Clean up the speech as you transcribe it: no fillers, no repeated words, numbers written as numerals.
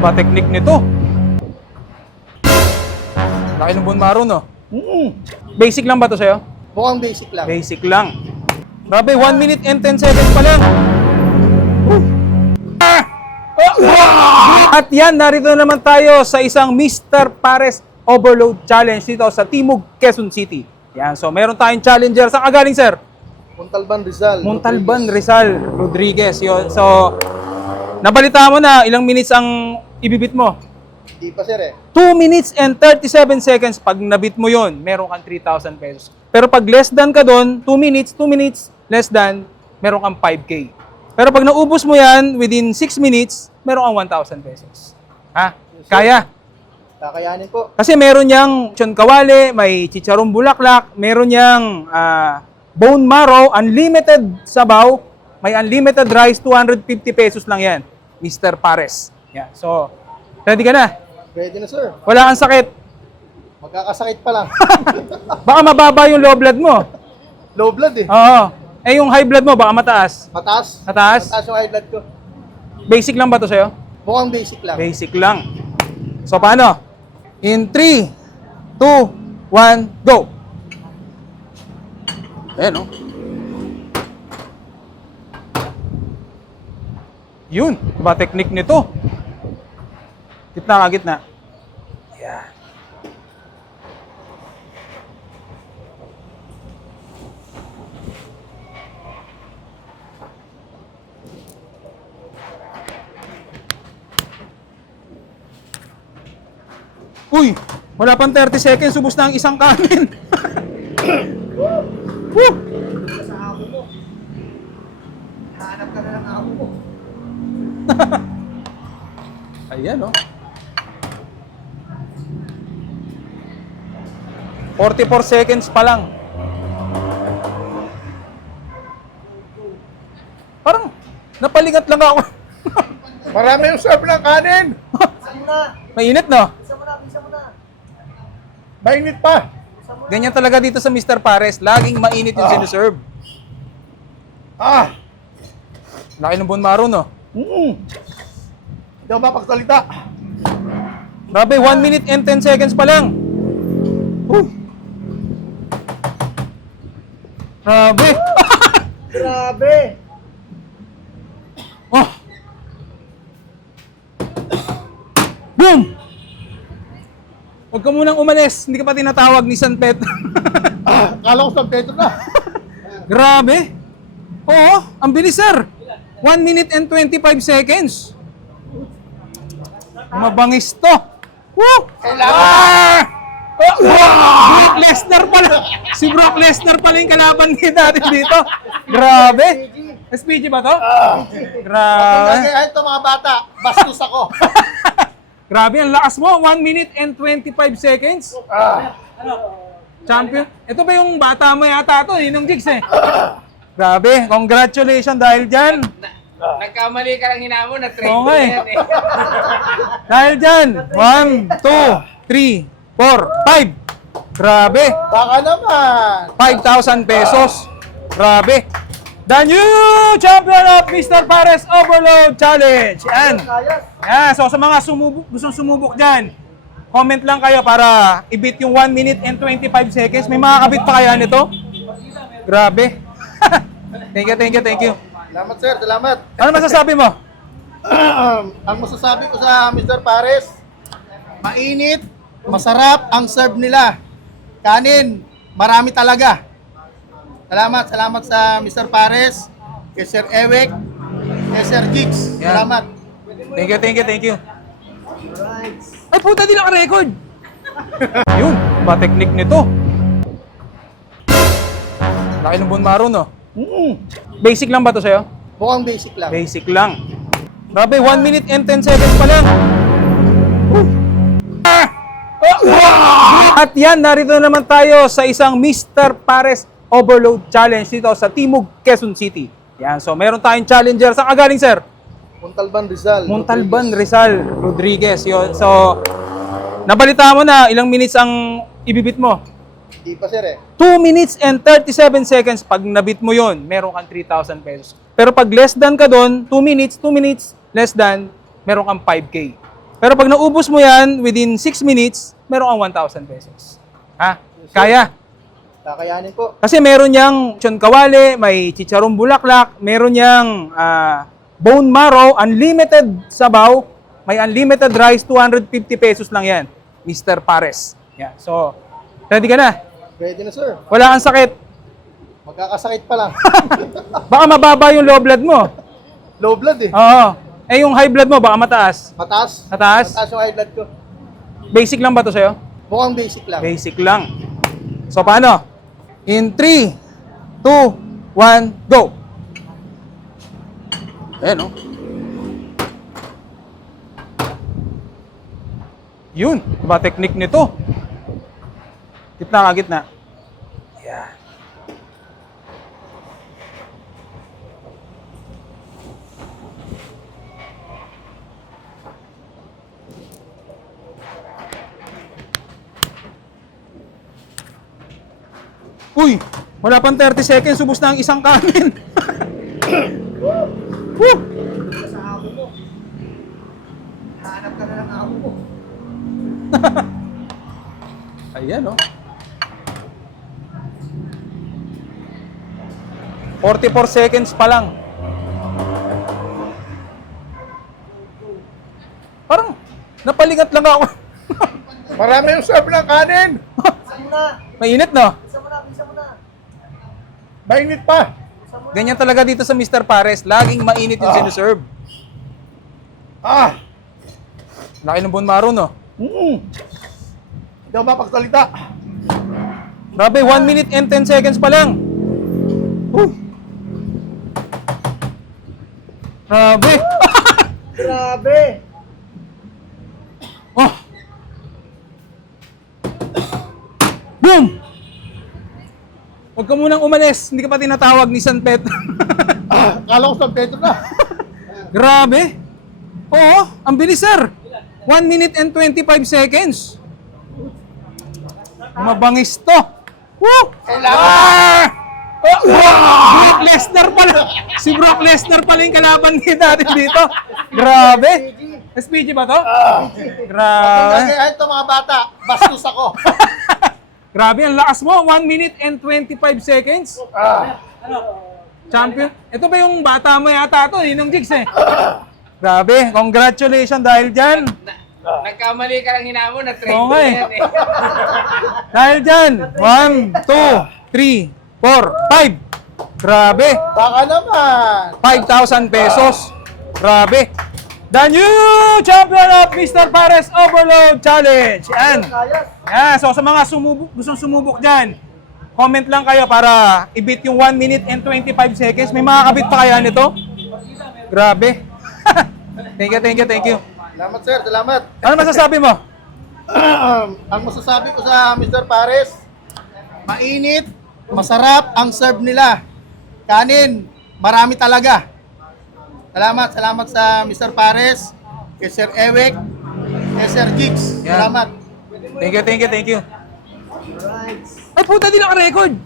Ba technique nito? Laki ng bone marrow, no? Basic lang ba to sa'yo? Mukhang basic lang. Basic lang. Grabe, 1 minute and 10 seconds pa lang. At yan, narito na naman tayo sa isang Mr. Pares Overload Challenge dito sa Timog, Quezon City. Yan, so meron tayong challenger. Saan ka galing, sir? Montalban, Rizal. Montalban, Rizal, Rodriguez. Yun. So, nabalita mo na ilang minutes ang ibibit mo? Di pa sir eh. 2 minutes and 37 seconds. Pag nabit mo yon, meron kang 3,000 pesos. Pero pag less than ka doon, 2 minutes, less than, meron kang 5K. Pero pag naubos mo yan, within 6 minutes, meron kang 1,000 pesos. Ha? Kaya? Kakayanin po. Kasi meron niyang tiyon kawali, may chicharong bulaklak, meron niyang bone marrow, unlimited sabaw, may unlimited rice, 250 pesos lang yan. Mr. Pares. Yan. So, ready ka na? Ready na sir. Wala kang sakit. Magkakasakit pa lang. Baka mababa yung low blood mo. Low blood eh. Oo. Eh yung high blood mo, baka mataas. Mataas. Mataas? Mataas yung high blood ko. Basic lang ba to sa'yo? Mukhang basic lang. Basic lang. So, paano? In 3, 2, 1, go! Ayan, no? Yun. Iba technique nito. Gitna ka, gitna. Yeah. Uy! Wala pang 30 seconds, subos na ang isang kanin. Woo! Sa amo mo. Hanap ka na ng amo mo. Ayan, oh. 44 seconds pa lang. Parang napaligat lang ako. Marami yung serve ng kanin. Isa mo na. Mainit, no? Isa mo na. Isa mo na. Mainit pa. Ganyan talaga dito sa Mr. Pares. Laging mainit yung sinuserve. Laki ng bone marrow, no? Hindi ako mapagsalita. Grabe, 1 minute and 10 seconds pa lang. Grabe. Grabe. Oh. Boom! Huwag ka munang umalis. Hindi ka pa tinatawag ni San Pedro. Kala ko San Pedro na. Grabe. Oo, ang bilis, sir. 1 minute and 25 seconds. Mabangis to. Woo! Kailangan. Brock Lesnar pala. Si Brock Lesnar pala yung kalaban natin dito. Grabe. SPG ba to? Grabe. Kaya ito mga bata, bastos ako. Grabe, ang lakas mo. 1 minute and 25 seconds. Champion. Ito ba yung bata mo yata to? Yun yung Jigs eh. Grabe. Congratulations dahil dyan. Nagkamali ka lang hinamon na trade Oo ko nga eh. yan eh. Dahil dyan. 1, 2, 3, 4, 5. Grabe. Baka naman. 5,000 pesos. Grabe. The new champion of Mr. Pares Overload Challenge. Yan. Yan. So sa mga gustong sumubok dyan, comment lang kayo para i-beat yung 1 minute and 25 seconds. May makakabit pa kaya nito? Grabe. Thank you. Salamat sir, salamat. Ano masasabi mo? Ang masasabi ko sa Mr. Pares, mainit, masarap ang serve nila. Kanin, marami talaga. Salamat sa Mr. Pares, kay Sir Ewek, kay Sir Jigs. Yan. Salamat. Thank you. Ay puta, di naka-record. Yun, ba technique nito? Laki ng bone marrow, no? Basic lang ba to sa'yo? Mukhang basic lang. Basic lang. Grabe, 1 minute and 10 seconds pa lang. At yan, narito na naman tayo sa isang Mr. Pares Overload Challenge dito sa Timog, Quezon City. Yan, so meron tayong challenger. Saan ka galing, sir? Montalban, Rizal. Montalban, Rizal, Rodriguez. Yun. So, nabalita mo na ilang minutes ang ibibit mo? Di pa sir eh. 2 minutes and 37 seconds. Pag nabit mo yon, meron kang 3,000 pesos. Pero pag less than ka doon, 2 minutes, less than, meron kang 5K. Pero pag naubos mo yan, within 6 minutes, meron kang 1,000 pesos. Ha? Kaya. Kakayanin po. Kasi meron niyang tiyon kawali, may chicharong bulaklak, meron niyang bone marrow, unlimited sabaw, may unlimited rice, 250 pesos lang yan. Mr. Pares. Yeah. So, ready ka na? Ready na, sir. Wala kang sakit. Magkakasakit pa lang. Baka mababa yung low blood mo. Low blood eh. Oo. Eh yung high blood mo, baka mataas. Mataas. Mataas? Mataas yung high blood ko. Basic lang ba to sa'yo? Mukhang basic lang. Basic lang. So, paano? In 3, 2, 1, go! Ayan, oh. Yun. Iba technique nito. Gitna ka, gitna. Yeah. Uy! Wala pang 30 seconds, subos na ang isang kanin. Woo! Hanap ka na ng amo mo. Ayan, oh. 44 seconds pa lang. Parang napaligat lang ako. Marami yung serve ng kanin. Mainit, no? Mainit pa. Ganyan talaga dito sa Mr. Pares. Laging mainit yung sinuserve. Ah! Laki ng bone marrow, no? Hindi ako mapagsalita. Grabe, 1 minute and 10 seconds pa lang. Grabe. Grabe. Oh. Boom! Huwag ka munang umalis. Hindi ka pa tinatawag ni San Pedro. Kala ko San Pedro na. Grabe. Oo, ang bilis, sir. 1 minute and 25 seconds. Mabangis to. Woo! Ah! Oh, Brock Lesnar pala. Si Brock Lesnar pala yung kalaban natin dito. Grabe. SPG ba to? Grabe. Kaya ito mga bata, bastos ako. Grabe, ang lakas mo. 1 minute and 25 seconds. Champion. Ito ba yung bata mo yata to? Ninong Jigs eh. Grabe. Congratulations dahil dyan. Nagkamali ka lang hinamon na 3 Oo nga eh. yan eh. Dahil dyan. 1, 2, 3, 4, 5. Grabe. Baka naman. 5,000 pesos. Grabe. The new champion of Mr. Pares Overload Challenge. Yan. Yan. So sa mga gustong sumubok dyan, comment lang kayo para i-beat yung 1 minute and 25 seconds. May makakabit pa kaya nito? Grabe. Thank you, thank you, thank you. Salamat sir, salamat. Ano masasabi mo? Ang masasabi ko sa Mr. Pares, mainit, masarap ang serve nila. Kanin, marami talaga. Salamat sa Mr. Pares, kay Sir Ewek, kay Sir Jigs. Yan. Salamat. Thank you, thank you, thank you. Ay puta, di naka-record.